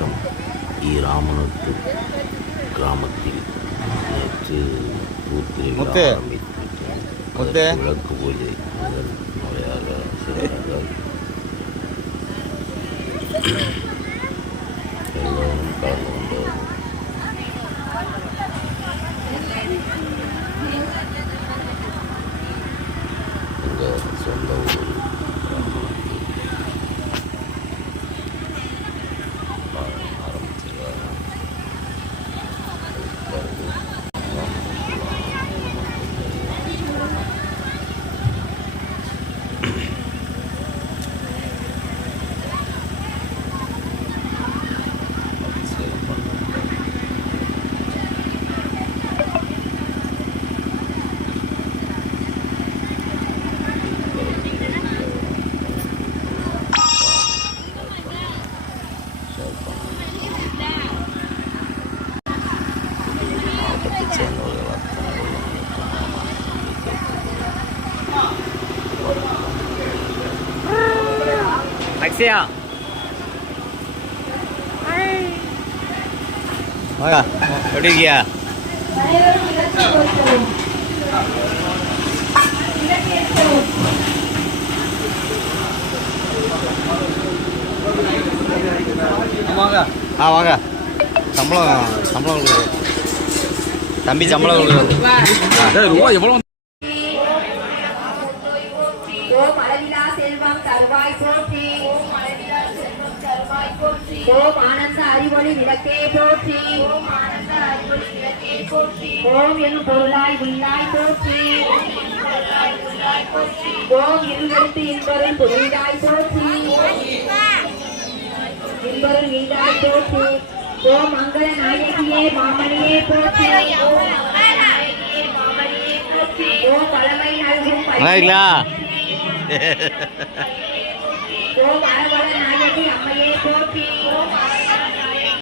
மாவட்டம் ஈராமனூர் கிராமத்தில் நேற்று பூத்திரை ஆரம்பித்து விளக்கு பூஜை முதல் முறையாக சிறப்பாக எல்லோரும் கலந்து கொண்டவர். எங்கள் சொந்த ஊர் ஆரம்பிச்சிருக்காங்க. அக்ஷயா வாங்க, எப்படி இருக்கியா? வாங்க. சம்பளம் கொடுக்குறது தம்பி, சம்பளம் கொடுக்குறது ரூபா எவ்வளோ? ஓம் ஆனந்த அறிவொளி விளக்கே போற்றி. ஓம் எனும் பொருளாய் உள்ளாய் போற்றி. ஓம் இருவருத்து இன்பொருள் பொருளாய் போற்றி. இன்பொருள் வீடாய் போற்றி. ஓம் மங்கள நாயகியே மாமணியே போற்றி. ஓம் பழமை நல்கும் ஓம் அரவள நாயகி அம்மையே போற்றி.